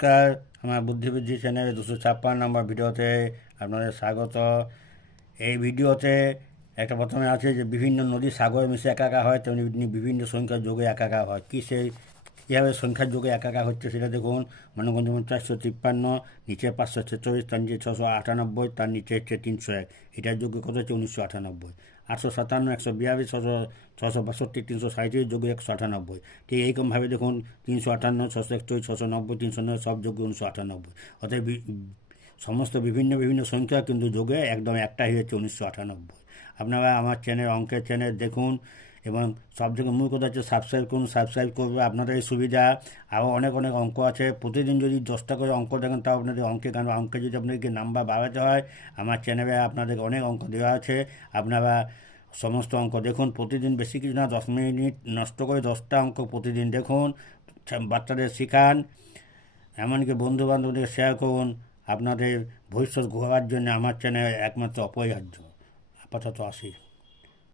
নমস্কার, আমার বুদ্ধিবৃদ্ধি চ্যানেলের 256 নম্বর ভিডিওতে আপনাদের স্বাগত। এই ভিডিওতে একটা প্রথমে আছে যে বিভিন্ন নদী সাগর মিশে একাকার হয়, তেমনি বিভিন্ন সংখ্যার যোগে একাকার হয়। কীভাবে সংখ্যার যোগে একাকার হচ্ছে সেটা দেখুন। মনে করুন যেমন 453, নিচে 546, তার নিচে 698, তার নিচে হচ্ছে 301। এটার যোগ্য কত হচ্ছে 1998। 857, 142, 662, 337, যোগ্য 198। ঠিক এইরকমভাবে দেখুন 358, 641, 690, 309 সব যোগ্য 1998। অতএব সমস্ত বিভিন্ন বিভিন্ন সংখ্যা কিন্তু যোগে একদম একটাই হচ্ছে 1998। আপনারা আমার চ্যানেল, অঙ্কের চ্যানেল দেখুন এবং সব থেকে মূল কথা হচ্ছে সাবস্ক্রাইব করুন। সাবস্ক্রাইব করবে আপনাদের এই সুবিধা। আরও অনেক অনেক অঙ্ক আছে, প্রতিদিন যদি 10টা করে অঙ্ক দেখেন তাও আপনাদের অঙ্কে যদি আপনাদেরকে নাম্বার বাড়াতে হয়, আমার চ্যানেলে আপনাদের অনেক অঙ্ক দেওয়া আছে। আপনারা সমস্ত অঙ্ক দেখুন প্রতিদিন, বেশি কিছু না, 10 মিনিট নষ্ট করে 10টা অঙ্ক প্রতিদিন দেখুন, বাচ্চাদের শেখান, এমনকি বন্ধুবান্ধবদের শেয়ার করুন। আপনাদের ভবিষ্যৎ গড়ার জন্য আমার চ্যানেল একমাত্র অপরিহার্য। আপাতত আসি।